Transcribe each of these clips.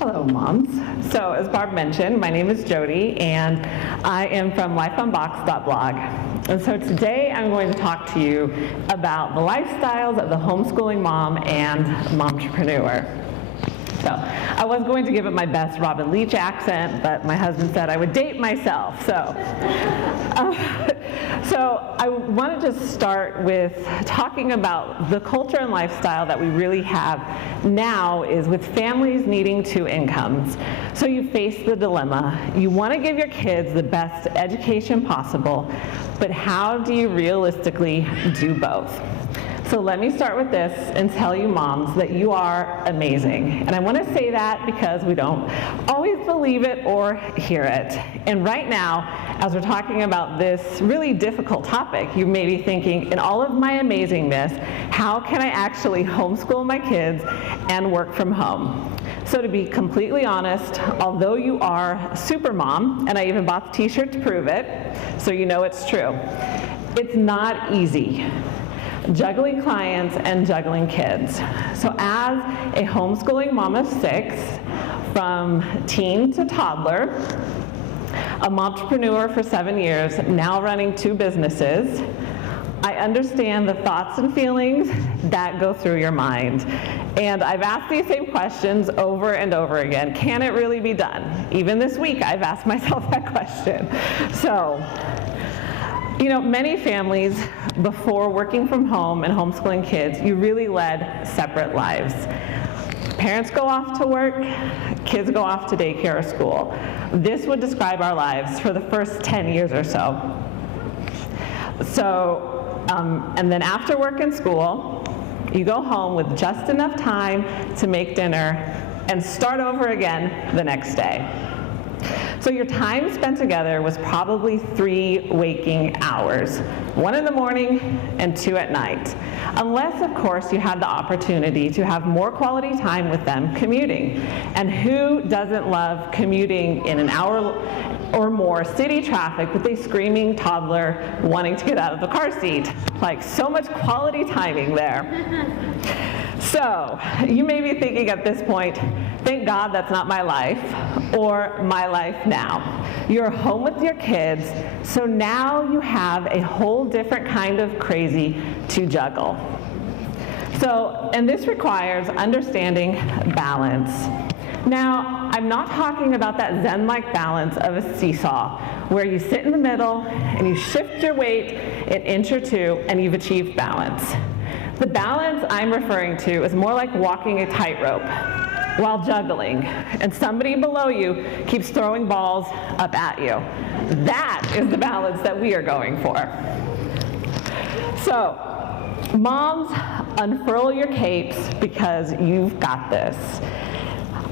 Hello, moms. So as Barb mentioned, my name is Jodie, and I am from lifeunboxed.blog. And so today I'm going to talk to you about the lifestyles of the homeschooling mom and momtrepreneur. So I was going to give it my best Robin Leach accent, but my husband said I would date myself. So I wanted to start with talking about the culture and lifestyle that we really have now is with families needing two incomes. So you face the dilemma. You want to give your kids the best education possible, but how do you realistically do both? So let me start with this and tell you moms that you are amazing. And I want to say that because we don't always believe it or hear it. And right now, as we're talking about this really difficult topic, you may be thinking, in all of my amazingness, how can I actually homeschool my kids and work from home? So to be completely honest, although you are a super mom, and I even bought the t-shirt to prove it, so you know it's true, it's not easy. Juggling clients and juggling kids. So as a homeschooling mom of 6, from teen to toddler, a momtrepreneur for 7 years, now running 2 businesses, I understand the thoughts and feelings that go through your mind. And I've asked these same questions over and over again. Can it really be done? Even this week, I've asked myself that question. So, you know, many families, before working from home and homeschooling kids, you really led separate lives. Parents go off to work, kids go off to daycare or school. This would describe our lives for the first 10 years or so. And then after work and school, you go home with just enough time to make dinner and start over again the next day. So your time spent together was probably 3 waking hours, 1 in the morning and 2 at night. Unless, of course, you had the opportunity to have more quality time with them commuting. And who doesn't love commuting in an hour or more city traffic with a screaming toddler wanting to get out of the car seat? Like, so much quality timing there. So you may be thinking at this point, thank God that's not my life, or my life now. You're home with your kids, so now you have a whole different kind of crazy to juggle. So, and this requires understanding balance. Now, I'm not talking about that Zen-like balance of a seesaw, where you sit in the middle and you shift your weight an inch or 2 and you've achieved balance. The balance I'm referring to is more like walking a tightrope while juggling, and somebody below you keeps throwing balls up at you. That is the balance that we are going for. So, moms, unfurl your capes because you've got this.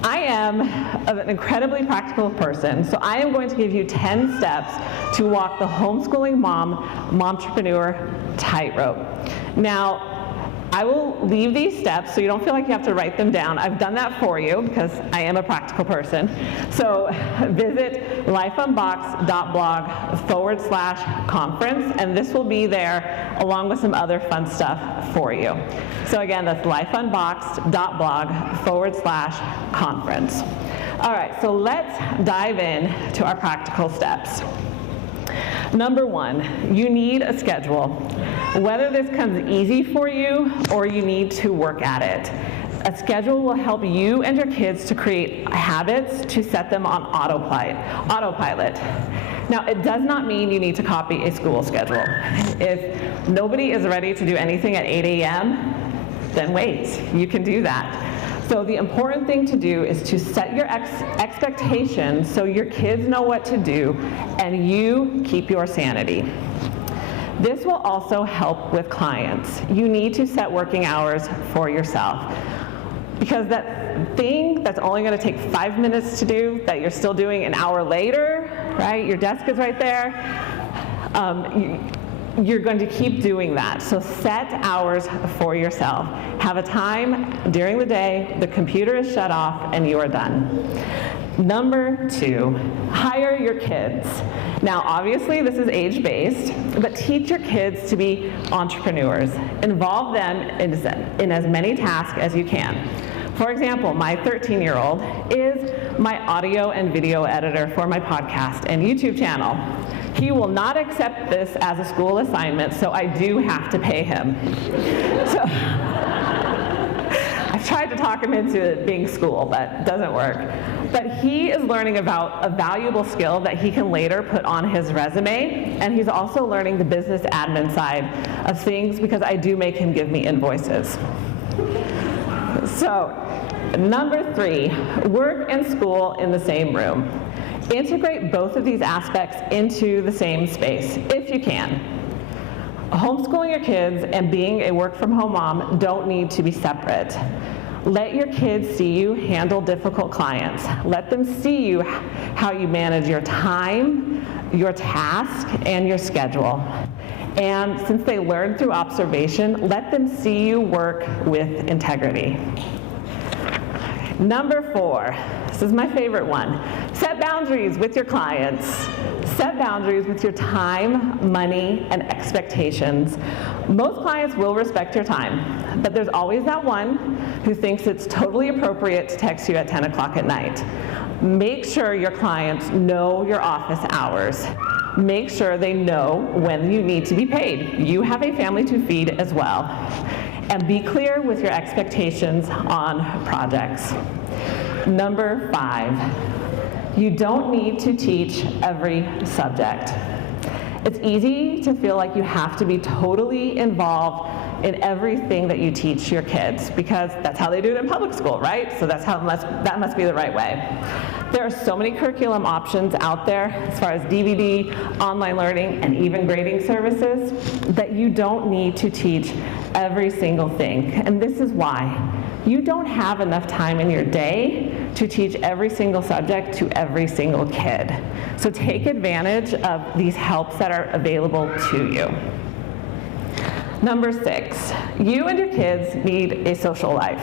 I am an incredibly practical person, so I am going to give you 10 steps to walk the homeschooling momtrepreneur tightrope. Now, I will leave these steps so you don't feel like you have to write them down. I've done that for you because I am a practical person. So visit lifeunboxed.blog/conference, and this will be there along with some other fun stuff for you. So again, that's lifeunboxed.blog/conference. All right, so let's dive in to our practical steps. Number 1, you need a schedule. Whether this comes easy for you or you need to work at it, a schedule will help you and your kids to create habits to set them on autopilot. Now, it does not mean you need to copy a school schedule. If nobody is ready to do anything at 8 a.m., then wait, you can do that. So the important thing to do is to set your expectations so your kids know what to do and you keep your sanity. This will also help with clients. You need to set working hours for yourself, because that thing that's only going to take 5 minutes to do that you're still doing an hour later, right? Your desk is right there. You're going to keep doing that. So set hours for yourself. Have a time during the day, the computer is shut off, and you are done. Number 2, hire your kids. Now, obviously, this is age-based, but teach your kids to be entrepreneurs. Involve them in as many tasks as you can. For example, my 13-year-old is my audio and video editor for my podcast and YouTube channel. He will not accept this as a school assignment, so I do have to pay him. So I've tried to talk him into it being school, but it doesn't work. But he is learning about a valuable skill that he can later put on his resume, and he's also learning the business admin side of things because I do make him give me invoices. So, number 3, work and school in the same room. Integrate both of these aspects into the same space, if you can. Homeschooling your kids and being a work-from-home mom don't need to be separate. Let your kids see you handle difficult clients. Let them see you how you manage your time, your task, and your schedule. And since they learn through observation, let them see you work with integrity. Number 4, this is my favorite one. Set boundaries with your clients. Set boundaries with your time, money, and expectations. Most clients will respect your time, but there's always that one who thinks it's totally appropriate to text you at 10 o'clock at night. Make sure your clients know your office hours. Make sure they know when you need to be paid. You have a family to feed as well. And be clear with your expectations on projects. Number 5, you don't need to teach every subject. It's easy to feel like you have to be totally involved in everything that you teach your kids because that's how they do it in public school, right? So that must be the right way. There are so many curriculum options out there as far as DVD, online learning, and even grading services that you don't need to teach every single thing. And this is why. You don't have enough time in your day to teach every single subject to every single kid. So take advantage of these helps that are available to you. Number 6, you and your kids need a social life.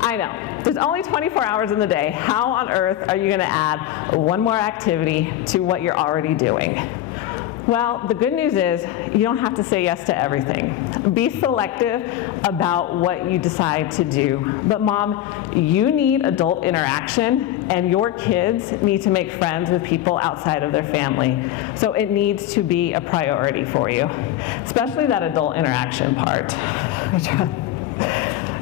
I know, there's only 24 hours in the day. How on earth are you going to add one more activity to what you're already doing? Well, the good news is you don't have to say yes to everything. Be selective about what you decide to do. But mom, you need adult interaction, and your kids need to make friends with people outside of their family. So it needs to be a priority for you, especially that adult interaction part.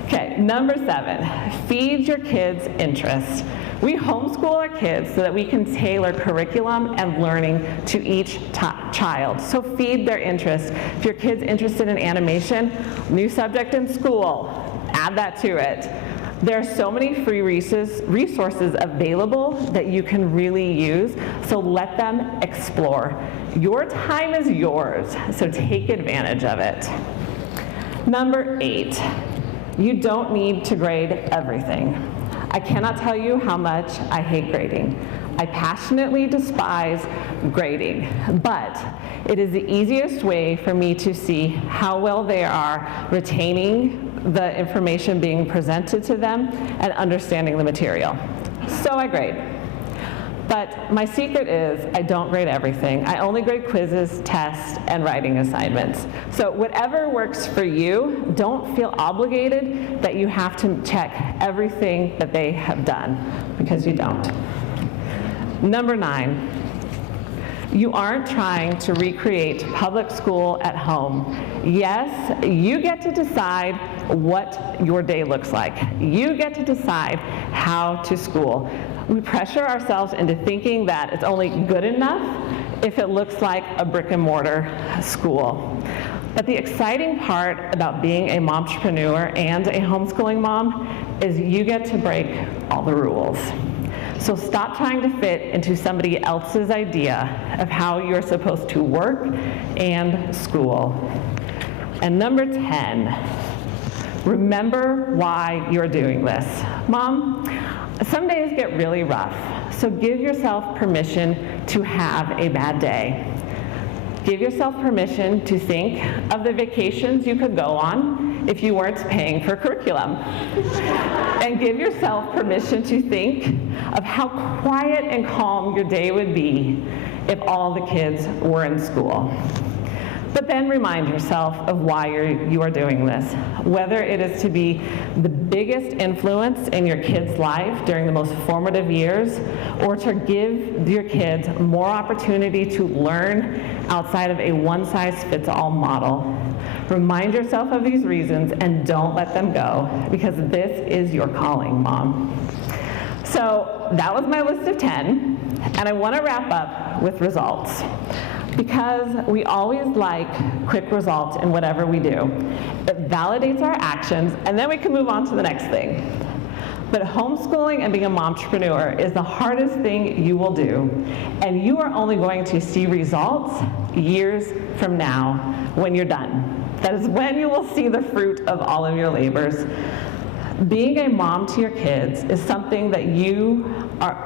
Okay, number 7, feed your kids' interests. We homeschool our kids so that we can tailor curriculum and learning to each child. So feed their interest. If your kid's interested in animation, new subject in school, add that to it. There are so many free resources available that you can really use, so let them explore. Your time is yours, so take advantage of it. Number 8, you don't need to grade everything. I cannot tell you how much I hate grading. I passionately despise grading, but it is the easiest way for me to see how well they are retaining the information being presented to them and understanding the material. So I grade. But my secret is I don't grade everything. I only grade quizzes, tests, and writing assignments. So whatever works for you, don't feel obligated that you have to check everything that they have done, because you don't. Number 9, you aren't trying to recreate public school at home. Yes, you get to decide what your day looks like. You get to decide how to school. We pressure ourselves into thinking that it's only good enough if it looks like a brick and mortar school. But the exciting part about being a momtrepreneur and a homeschooling mom is you get to break all the rules. So stop trying to fit into somebody else's idea of how you're supposed to work and school. And number 10, remember why you're doing this. Mom, some days get really rough, so give yourself permission to have a bad day. Give yourself permission to think of the vacations you could go on if you weren't paying for curriculum. And give yourself permission to think of how quiet and calm your day would be if all the kids were in school. But then remind yourself of why you are doing this, whether it is to be the biggest influence in your kid's life during the most formative years, or to give your kids more opportunity to learn outside of a one-size-fits-all model. Remind yourself of these reasons and don't let them go, because this is your calling, Mom. So that was my list of 10, and I want to wrap up with results, because we always like quick results in whatever we do. It validates our actions, and then we can move on to the next thing. But homeschooling and being a momtrepreneur is the hardest thing you will do, and you are only going to see results years from now when you're done. That is when you will see the fruit of all of your labors. Being a mom to your kids is something that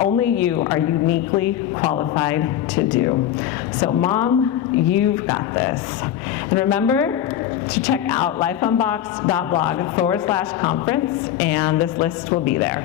only you are uniquely qualified to do. So Mom, you've got this. And remember to check out lifeunboxed.blog/conference, and this list will be there.